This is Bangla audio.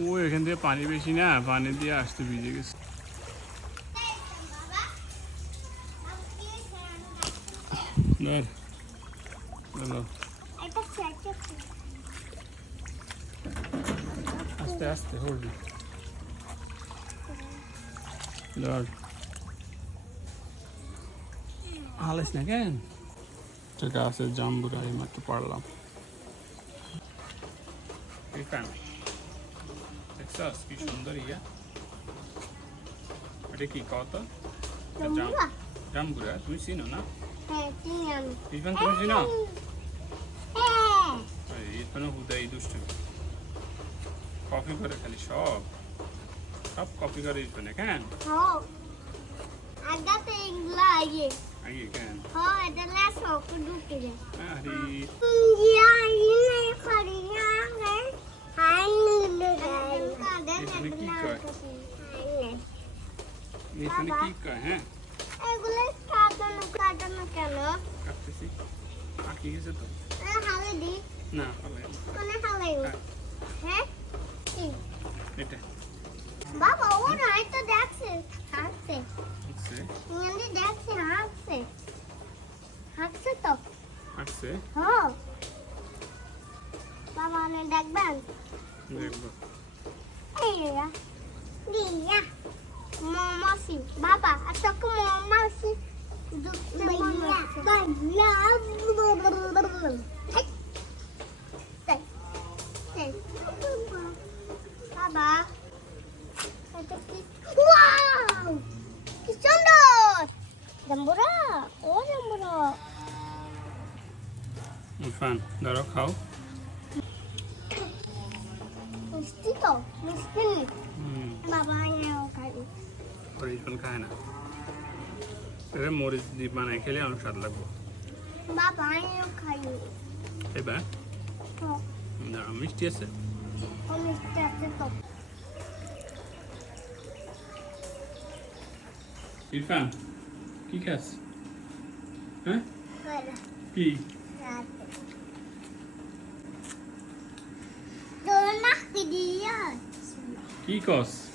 ও এখান থেকে পানি বেশি না পানি দিয়ে আসতে ভিজে গেছে আস্তে আস্তে হোল্ড ধর না কেন তো গাছের জাম্বুরা এই মাত্র পারলাম। এখান কি সুন্দর ইয়া। এটা কি কত? জাম্বুরা? জাম্বুরা তুমি চিনো না? হ্যাঁ ইরফান তুমি চিনো? হ্যাঁ ইরফানও হুদাই দুষ্ট। কপি করে খালি সব। সব কপি করে ইরফানে কেন? হ্যাঁ। হ্যাঁ ঢুকে এখানে কি কয়? ইরফানে কি কয় হ্যাঁ? এগুলো কাটানো কাটানো কেন? কাটতেছি। আঁকি গেছে তো? হালে দি। না পালাই কোনে হালে হ্যাঁ। এটা। বাবা ও নাই তো দেখছে। হাসছে হাঁটছে দেখছে হাসছে হাসছে তো? হাঁটছে হ্যাঁ। বাবা অনেক দেখবেন? দেখব। এইয়া দিয়া। মামাসি বাবা আতক মামাসি দুধ ভাইয়া বাবা এটা কি? ওয়াও! কি সুন্দর! জাম্বুরা? ইরফান ধরো খাও। মিষ্টি তো মিষ্টি বাবা ইরফান খায় না। এটা মরিচ দিয়ে বানায় খেলে অনেক স্বাদ লাগবে। বাবা এও খাবি। এবার? না মিষ্টি আছে। মিষ্টি আছে তো। ইরফান কি খাস? হ্যাঁ? কি. কি কস